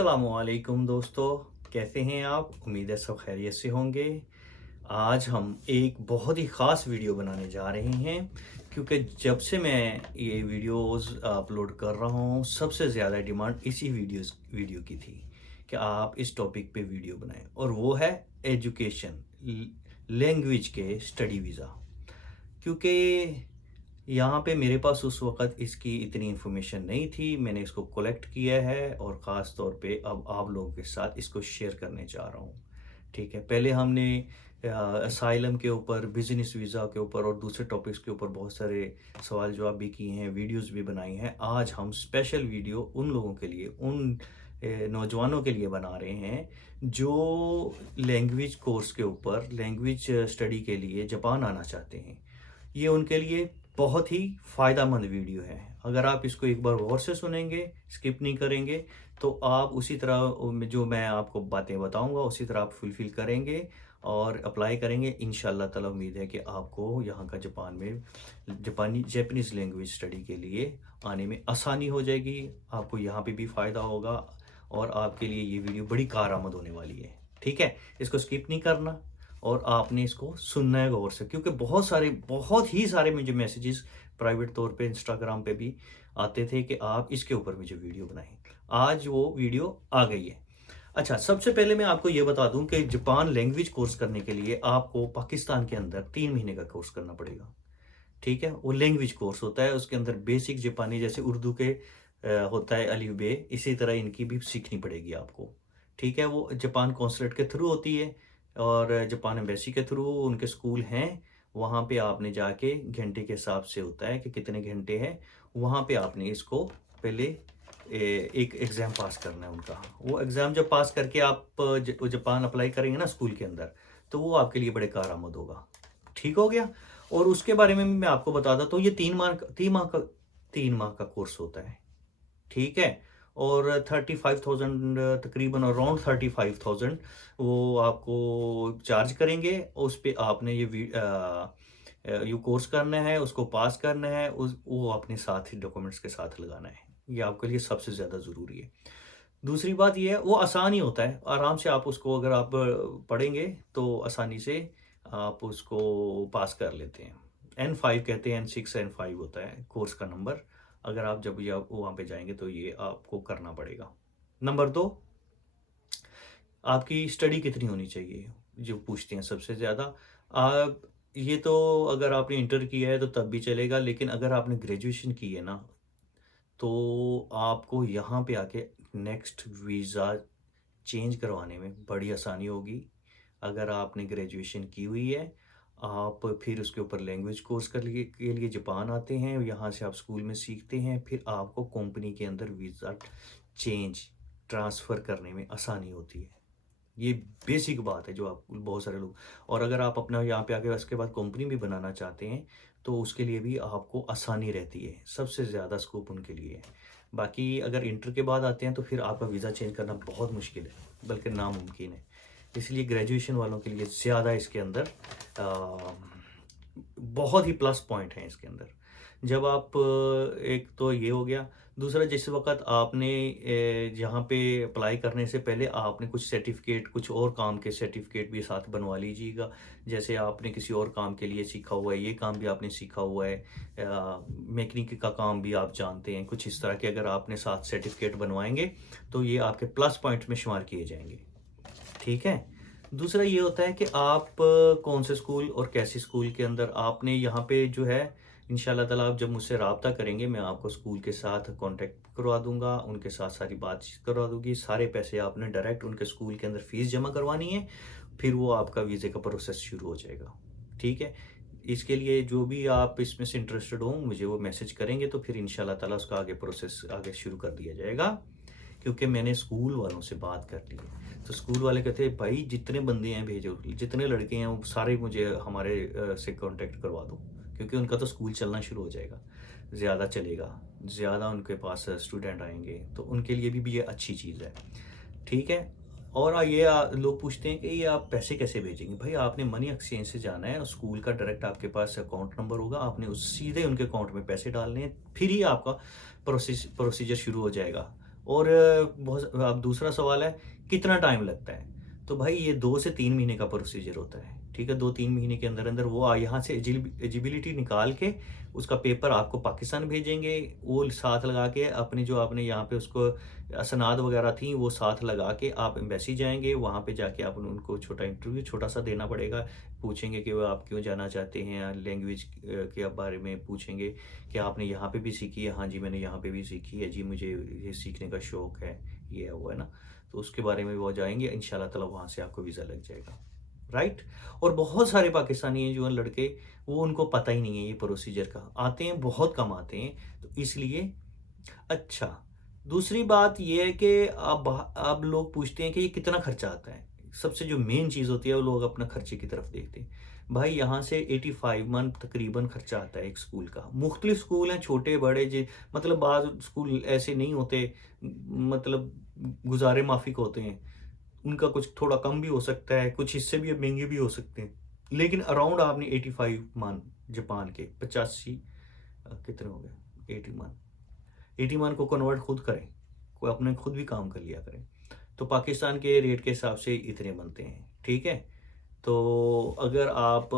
अस्सलामुअलैकुम दोस्तों, कैसे हैं आप? उम्मीद है सब खैरियत से होंगे। आज हम एक बहुत ही ख़ास वीडियो बनाने जा रहे हैं क्योंकि जब से मैं ये वीडियोस अपलोड कर रहा हूँ, सबसे ज़्यादा डिमांड इसी वीडियो की थी कि आप इस टॉपिक पे वीडियो बनाएं और वो है एजुकेशन, लैंग्वेज के स्टडी वीज़ा। क्योंकि यहाँ पे मेरे पास उस वक़्त इसकी इतनी इन्फॉर्मेशन नहीं थी, मैंने इसको कलेक्ट किया है और ख़ास तौर पे अब आप लोगों के साथ इसको शेयर करने जा रहा हूँ। ठीक है, पहले हमने असाइलम के ऊपर, बिज़नेस वीज़ा के ऊपर और दूसरे टॉपिक्स के ऊपर बहुत सारे सवाल जवाब भी किए हैं, वीडियोज़ भी बनाई हैं। आज हम स्पेशल वीडियो उन लोगों के लिए, उन नौजवानों के लिए बना रहे हैं जो लैंग्वेज कोर्स के ऊपर, लैंग्वेज स्टडी के लिए जापान आना चाहते हैं। ये उनके लिए बहुत ही फ़ायदेमंद वीडियो है। अगर आप इसको एक बार गौर से सुनेंगे, स्किप नहीं करेंगे, तो आप उसी तरह जो मैं आपको बातें बताऊंगा उसी तरह आप फुलफ़िल करेंगे और अप्लाई करेंगे। इंशाअल्लाह ताला उम्मीद है कि आपको यहाँ का जापान में जापानीज़ लैंग्वेज स्टडी के लिए आने में आसानी हो जाएगी। आपको यहाँ पे भी फ़ायदा होगा और आपके लिए ये वीडियो बड़ी कारआमद होने वाली है। ठीक है? इसको स्किप नहीं करना और आपने इसको सुनना है गौर से, क्योंकि बहुत ही सारे मुझे मैसेजेस प्राइवेट तौर पे इंस्टाग्राम पे भी आते थे कि आप इसके ऊपर मुझे वीडियो बनाएं। आज वो वीडियो आ गई है। अच्छा, सबसे पहले मैं आपको ये बता दूं कि जापान लैंग्वेज कोर्स करने के लिए आपको पाकिस्तान के अंदर 3 महीने का कोर्स करना पड़ेगा। ठीक है, वो लैंग्वेज कोर्स होता है, उसके अंदर बेसिक जापानी जैसे उर्दू के होता है अलिफ बे, इसी तरह इनकी भी सीखनी पड़ेगी आपको। ठीक है, वो जापान कौंसलेट के थ्रू होती है और जापान एम्बेसी के थ्रू उनके स्कूल हैं। वहाँ पे आपने जाके घंटे के हिसाब से होता है कि कितने घंटे हैं, वहाँ पे आपने इसको पहले एक एग्ज़ाम पास करना है उनका। वो एग्ज़ाम जब पास करके आप जापान अप्लाई करेंगे ना स्कूल के अंदर, तो वो आपके लिए बड़े कारआमद होगा। ठीक हो गया? और उसके बारे में भी मैं आपको बता देता हूँ, ये 3 माह का कोर्स होता है। ठीक है? और 35,000 तकरीबन अराउंड 35,000 वो आपको चार्ज करेंगे। उस पे आपने ये कोर्स करना है, उसको पास करना है, वो अपने साथ ही डॉक्यूमेंट्स के साथ लगाना है। ये आपके लिए सबसे ज़्यादा ज़रूरी है। दूसरी बात ये है, वो आसान ही होता है, आराम से आप उसको अगर आप पढ़ेंगे तो आसानी से आप उसको पास कर लेते हैं। N5 कहते हैं, N6 N5 होता है कोर्स का नंबर। अगर आप जब ये वहाँ पे जाएंगे तो ये आपको करना पड़ेगा। नंबर 2, आपकी स्टडी कितनी होनी चाहिए, जो पूछते हैं सबसे ज़्यादा। आप ये तो अगर आपने इंटर किया है तो तब भी चलेगा, लेकिन अगर आपने ग्रेजुएशन की है ना, तो आपको यहाँ पे आके नेक्स्ट वीज़ा चेंज करवाने में बड़ी आसानी होगी। अगर आपने ग्रेजुएशन की हुई है, आप फिर उसके ऊपर लैंग्वेज कोर्स के लिए जापान आते हैं, यहाँ से आप स्कूल में सीखते हैं, फिर आपको कंपनी के अंदर वीज़ा चेंज ट्रांसफ़र करने में आसानी होती है। ये बेसिक बात है जो आप बहुत सारे लोग, और अगर आप अपना यहाँ पे आके उसके बाद कंपनी भी बनाना चाहते हैं तो उसके लिए भी आपको आसानी रहती है। सबसे ज़्यादा स्कोप उनके लिए है। बाकी अगर इंटर के बाद आते हैं तो फिर आपका वीज़ा चेंज करना बहुत मुश्किल है, बल्कि नामुमकिन है। इसलिए ग्रेजुएशन वालों के लिए ज़्यादा इसके अंदर अ, बहुत ही प्लस पॉइंट हैं इसके अंदर। जब आप एक तो ये हो गया। दूसरा, जिस वक़्त आपने जहाँ पे अप्लाई करने से पहले आपने कुछ सर्टिफ़िकेट, कुछ और काम के सर्टिफ़िकेट भी साथ बनवा लीजिएगा। जैसे आपने किसी और काम के लिए सीखा हुआ है, ये काम भी आपने सीखा हुआ है, मैकेनिक का काम भी आप जानते हैं, कुछ इस तरह के अगर आपने साथ सर्टिफ़िकेट बनवाएँगे, तो ये आपके प्लस पॉइंट में शुमार किए जाएँगे। ठीक है? दूसरा ये होता है कि आप कौन से स्कूल और कैसे स्कूल के अंदर आपने यहाँ पे जो है, इंशाल्लाह ताला आप जब मुझसे राब्ता करेंगे, मैं आपको स्कूल के साथ कॉन्टैक्ट करवा दूँगा, उनके साथ सारी बातचीत करवा दूँगी। सारे पैसे आपने डायरेक्ट उनके स्कूल के अंदर फ़ीस जमा करवानी है, फिर वो आपका वीज़े का प्रोसेस शुरू हो जाएगा। ठीक है? इसके लिए जो भी आप इसमें से इंटरेस्टेड हों, मुझे वो मैसेज करेंगे तो फिर इंशाल्लाह ताला उसका आगे प्रोसेस आगे शुरू कर दिया जाएगा। क्योंकि मैंने स्कूल वालों से बात कर ली है, तो स्कूल वाले कहते हैं भाई जितने बंदे हैं भेजो, जितने लड़के हैं वो सारे मुझे हमारे से कांटेक्ट करवा दो, क्योंकि उनका तो स्कूल चलना शुरू हो जाएगा, ज़्यादा चलेगा, ज़्यादा उनके पास स्टूडेंट आएंगे, तो उनके लिए भी ये अच्छी चीज़ है। ठीक है? और लोग पूछते हैं कि ये आप पैसे कैसे भेजेंगे? भाई आपने मनी एक्सचेंज से जाना है, स्कूल का डायरेक्ट आपके पास अकाउंट नंबर होगा, आपने उस सीधे उनके अकाउंट में पैसे डालने हैं, फिर ही आपका प्रोसीजर शुरू हो जाएगा। और बहुत अब दूसरा सवाल है कितना टाइम लगता है। तो भाई ये 2 से 3 महीने का प्रोसीजर होता है, ठीक है। 2-3 महीने के अंदर अंदर वो यहाँ से एलिजिबिलिटी निकाल के उसका पेपर आपको पाकिस्तान भेजेंगे। वो साथ लगा के अपनी जो आपने यहाँ पे उसको सनाद वगैरह थी वो साथ लगा के आप एम्बेसी जाएंगे। वहाँ पे जाके आप उनको छोटा इंटरव्यू छोटा सा देना पड़ेगा। पूछेंगे कि वो आप क्यों जाना चाहते हैं, लैंग्वेज के बारे में पूछेंगे कि आपने यहाँ पे भी सीखी है। हाँ जी, मैंने यहाँ पे भी सीखी है जी, मुझे ये सीखने का शौक है, ये है वो है ना। तो उसके बारे में वो जाएंगे, इंशाल्लाह ताला वहाँ से आपको वीज़ा लग जाएगा, राइट। और बहुत सारे पाकिस्तानी हैं जो हैं लड़के, वो उनको पता ही नहीं है ये प्रोसीजर का, आते हैं बहुत कम आते हैं, तो इसलिए। अच्छा, दूसरी बात ये है कि अब लोग पूछते हैं कि ये कितना खर्चा आता है। सबसे जो मेन चीज़ होती है वो लोग अपना खर्चे की तरफ देखते हैं। भाई यहाँ से 85 मन तकरीबन खर्चा आता है एक स्कूल का। मुख्तलिफ स्कूल हैं, छोटे बड़े, जी मतलब बाज़ स्कूल ऐसे नहीं होते, मतलब गुज़ारे माफ़िक होते हैं। उनका कुछ थोड़ा कम भी हो सकता है, कुछ इससे भी महंगे भी हो सकते हैं। लेकिन अराउंड आपने 85 मान, जापान के 85 कितने हो गए, 80 मान, 80 मान को कन्वर्ट खुद करें, कोई अपने खुद भी काम कर लिया करें। तो पाकिस्तान के रेट के हिसाब से इतने बनते हैं, ठीक है। तो अगर आप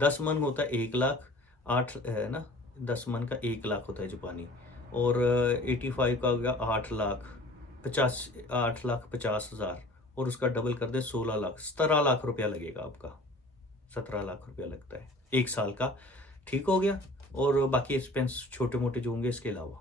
10 मन होता है 1 लाख, 8 है ना, 10 मन का 1 लाख होता है जापानी। और 85 का हो गया 8 लाख 50, 8,50,000। और उसका डबल कर दे 16 लाख, 17 लाख रुपया लगेगा आपका। 17 लाख रुपया लगता है 1 साल का, ठीक हो गया। और बाकी एक्सपेंस छोटे मोटे जो होंगे इसके अलावा।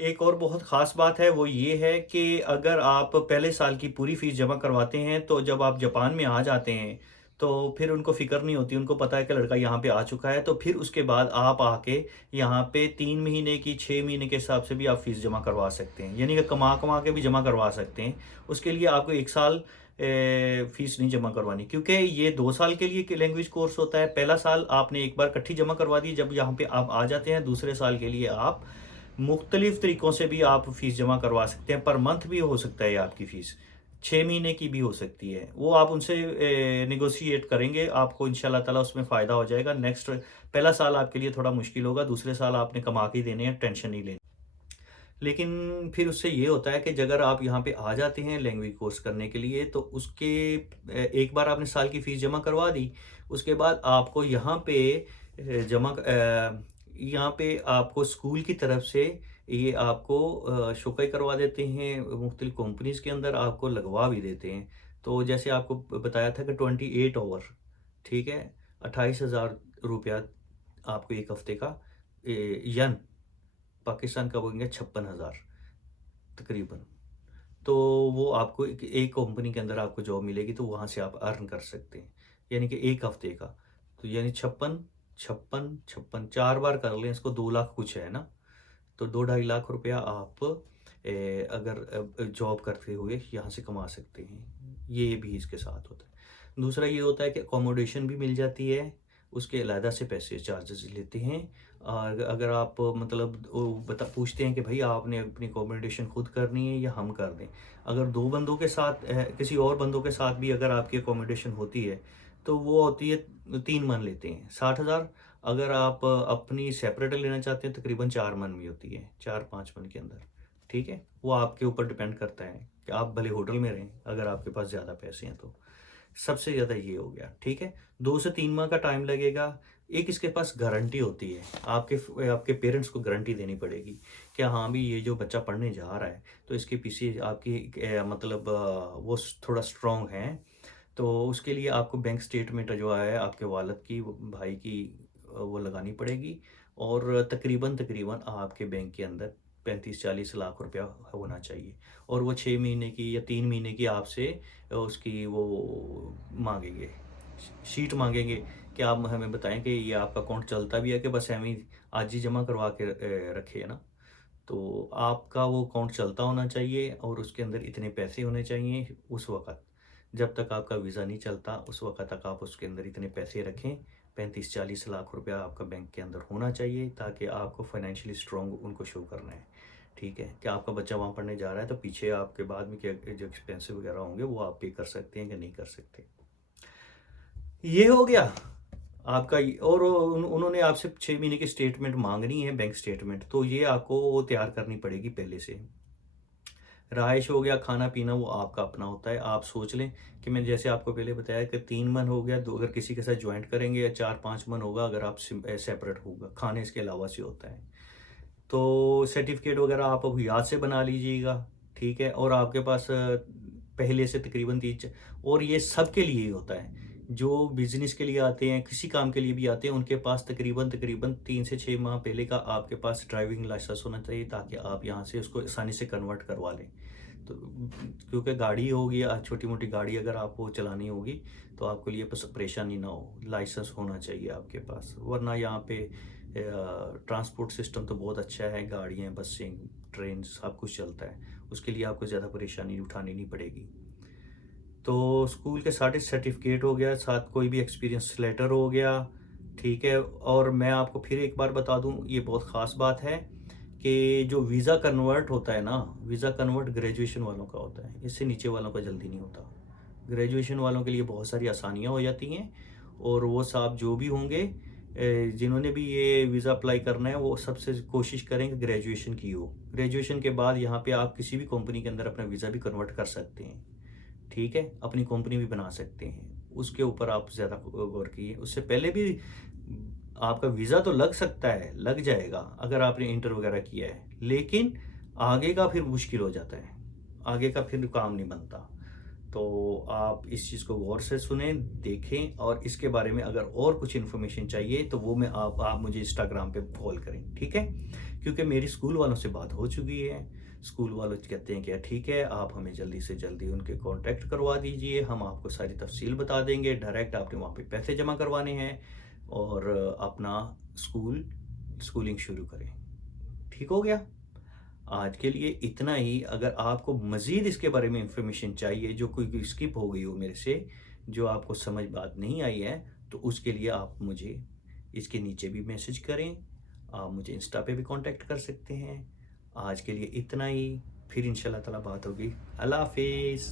एक और बहुत ख़ास बात है वो ये है कि अगर आप पहले साल की पूरी फ़ीस जमा करवाते हैं तो जब आप जापान में आ जाते हैं तो फिर उनको फ़िक्र नहीं होती, उनको पता है कि लड़का यहाँ पे आ चुका है। तो फिर उसके बाद आप आके यहाँ पे 3 महीने की 6 महीने के हिसाब से भी आप फ़ीस जमा करवा सकते हैं, यानी कि कमा कमा के भी जमा करवा सकते हैं। उसके लिए आपको 1 साल फ़ीस नहीं जमा करवानी, क्योंकि ये 2 साल के लिए लैंग्वेज कोर्स होता है। पहला साल आपने एक बार इकट्ठी जमा करवा दी, जब यहाँ पे आप आ जाते हैं दूसरे साल के लिए आप मुख्तलिफ तरीक़ों से भी आप फ़ीस जमा करवा सकते हैं। पर मंथ भी हो सकता है आपकी फ़ीस, 6 महीने की भी हो सकती है। वो आप उनसे नेगोशिएट करेंगे, आपको इंशाल्लाह ताला उसमें फ़ायदा हो जाएगा। नेक्स्ट पहला साल आपके लिए थोड़ा मुश्किल होगा, दूसरे साल आपने कमा के ही देने हैं, टेंशन नहीं लेनी। लेकिन फिर उससे ये होता है कि अगर आप यहाँ पे आ जाते हैं लैंग्वेज कोर्स करने के लिए, तो उसके एक बार आपने साल की फ़ीस जमा करवा दी, उसके बाद आपको यहाँ पे यहाँ पे आपको स्कूल की तरफ से ये आपको शोकई करवा देते हैं, मुख्तलिफ कंपनीज़ के अंदर आपको लगवा भी देते हैं। तो जैसे आपको बताया था कि 28 आवर, ठीक है, 28,000 रुपया आपको 1 हफ़्ते का यन पाकिस्तान का बोलेंगे 56,000 तकरीबन। तो वो आपको एक कंपनी के अंदर आपको जॉब मिलेगी, तो वहाँ से आप अर्न कर सकते हैं, यानी कि 1 हफ्ते का। तो यानी 56, 56, 56 4 बार कर लें इसको, 2 लाख कुछ है ना। तो 2 ढाई लाख रुपया आप अगर जॉब करते हुए यहाँ से कमा सकते हैं। ये भी इसके साथ होता है। दूसरा ये होता है कि अकोमोडेशन भी मिल जाती है, उसके अलहदा से पैसे चार्जेस लेते हैं। और अगर आप मतलब वो पूछते हैं कि भाई आपने अपनी अकोमोडेशन खुद करनी है या हम कर दें। अगर 2 बंदों के साथ किसी और बंदों के साथ भी अगर आपकी अकोमोडेशन होती है तो वो होती है 3 मन लेते हैं 60,000। अगर आप अपनी सेपरेट लेना चाहते हैं तकरीबन 4 मन में होती है, 4-5 मन के अंदर, ठीक है। वो आपके ऊपर डिपेंड करता है कि आप भले होटल में रहें, अगर आपके पास ज़्यादा पैसे हैं तो। सबसे ज़्यादा ये हो गया, ठीक है। 2 से 3 माह का टाइम लगेगा। एक इसके पास गारंटी होती है, आपके पेरेंट्स को गारंटी देनी पड़ेगी कि हाँ भी ये जो बच्चा पढ़ने जा रहा है तो इसके पीछे आपकी मतलब वो थोड़ा स्ट्रॉन्ग है। तो उसके लिए आपको बैंक स्टेटमेंट जो है आपके वालिद की, भाई की, वो लगानी पड़ेगी। और तकरीबन तकरीबन आपके बैंक के अंदर 35-40 लाख रुपया होना चाहिए। और वो 6 महीने की या 3 महीने की आपसे उसकी वो मांगेंगे, शीट मांगेंगे कि आप हमें बताएं कि ये आपका अकाउंट चलता भी है कि बस एम ही आज ही जमा करवा के रखे है ना। तो आपका वो अकाउंट चलता होना चाहिए और उसके अंदर इतने पैसे होने चाहिए उस वक़्त। जब तक आपका वीज़ा नहीं चलता उस वक़्त तक आप उसके अंदर इतने पैसे रखें। 35-40 लाख रुपया आपका बैंक के अंदर होना चाहिए, ताकि आपको फाइनेंशियली स्ट्रॉन्ग उनको शो करना है, ठीक है। कि आपका बच्चा वहाँ पढ़ने जा रहा है तो पीछे आपके बाद में क्या जो एक्सपेंसेस वगैरह होंगे वो आप पे कर सकते हैं कि नहीं कर सकते। ये हो गया आपका। और उन्होंने आपसे 6 महीने की स्टेटमेंट मांगनी है, बैंक स्टेटमेंट, तो ये आपको तैयार करनी पड़ेगी पहले से। रहाइश हो गया, खाना-पीना वो आपका अपना होता है। आप सोच लें कि मैंने जैसे आपको पहले बताया कि 3 मन हो गया, 2 अगर किसी के साथ जॉइंट करेंगे या 4-5 मन होगा अगर आप सेपरेट होगा, खाने इसके अलावा से होता है। तो सर्टिफ़िकेट वगैरह आप अब याद से बना लीजिएगा, ठीक है? और आपके पास पहले से तकरीबन 3 च और ये सबके लिए ही होता है। जो बिज़नेस के लिए आते हैं, किसी काम के लिए भी आते हैं, उनके पास तकरीबन 3 से 6 माह पहले का आपके पास ड्राइविंग लाइसेंस होना चाहिए ताकि आप यहाँ से उसको आसानी से कन्वर्ट करवा लें। तो क्योंकि गाड़ी होगी या छोटी-मोटी गाड़ी अगर आपको चलानी होगी, तो आपके लिए बस परेशानी ना हो, लाइसेंस होना चाहिए आपके पास। वरना यहाँ पे ट्रांसपोर्ट सिस्टम तो बहुत अच्छा है, गाड़ियाँ, बसें, ट्रेन सब कुछ चलता है। उसके लिए आपको ज़्यादा परेशानी उठानी नहीं पड़ेगी। तो स्कूल के सारे सर्टिफ़िकेट हो गया, साथ कोई भी एक्सपीरियंस लेटर हो गया, ठीक है? और मैं आपको फिर एक बार बता दूँ, ये बहुत ख़ास बात है कि जो वीज़ा कन्वर्ट होता है ना, वीज़ा कन्वर्ट ग्रेजुएशन वालों का होता है, इससे नीचे वालों का जल्दी नहीं होता। ग्रेजुएशन वालों के लिए बहुत सारी आसानियाँ हो जाती हैं और वो साहब जो भी होंगे जिन्होंने भी ये वीज़ा अप्लाई करना है, वो सबसे कोशिश करें कि ग्रेजुएशन की हो। ग्रेजुएशन के बाद यहाँ पे आप किसी भी कंपनी के अंदर अपना वीज़ा भी कन्वर्ट कर सकते हैं। ठीक है? अपनी कंपनी भी बना सकते हैं। उसके ऊपर आप ज़्यादा गौर कीजिए। उससे पहले भी आपका वीज़ा तो लग सकता है, लग जाएगा अगर आपने इंटर वगैरह किया है। लेकिन आगे का फिर मुश्किल हो जाता है। आगे का फिर काम नहीं बनता। तो आप इस चीज़ को गौर से सुनें, देखें और इसके बारे में अगर और कुछ इन्फॉर्मेशन चाहिए तो वो मैं आप मुझे इंस्टाग्राम पे कॉल करें, ठीक है? क्योंकि मेरी स्कूल वालों से बात हो चुकी है। स्कूल वाले कहते हैं कि ठीक है, आप हमें जल्दी से जल्दी उनके कॉन्टैक्ट करवा दीजिए, हम आपको सारी तफ़सील बता देंगे। डायरेक्ट आपने वहाँ पे पैसे जमा करवाने हैं और अपना स्कूलिंग शुरू करें। ठीक हो गया? आज के लिए इतना ही। अगर आपको मज़ीद इसके बारे में इंफॉर्मेशन चाहिए जो कोई स्किप हो गई हो मेरे से, जो आपको समझ बात नहीं आई है, तो उसके लिए आप मुझे इसके नीचे भी मैसेज करें। आप मुझे इंस्टा पे भी कांटेक्ट कर सकते हैं। आज के लिए इतना ही, फिर इंशाल्लाह ताला बात होगी। अल्लाह हाफ़िज़।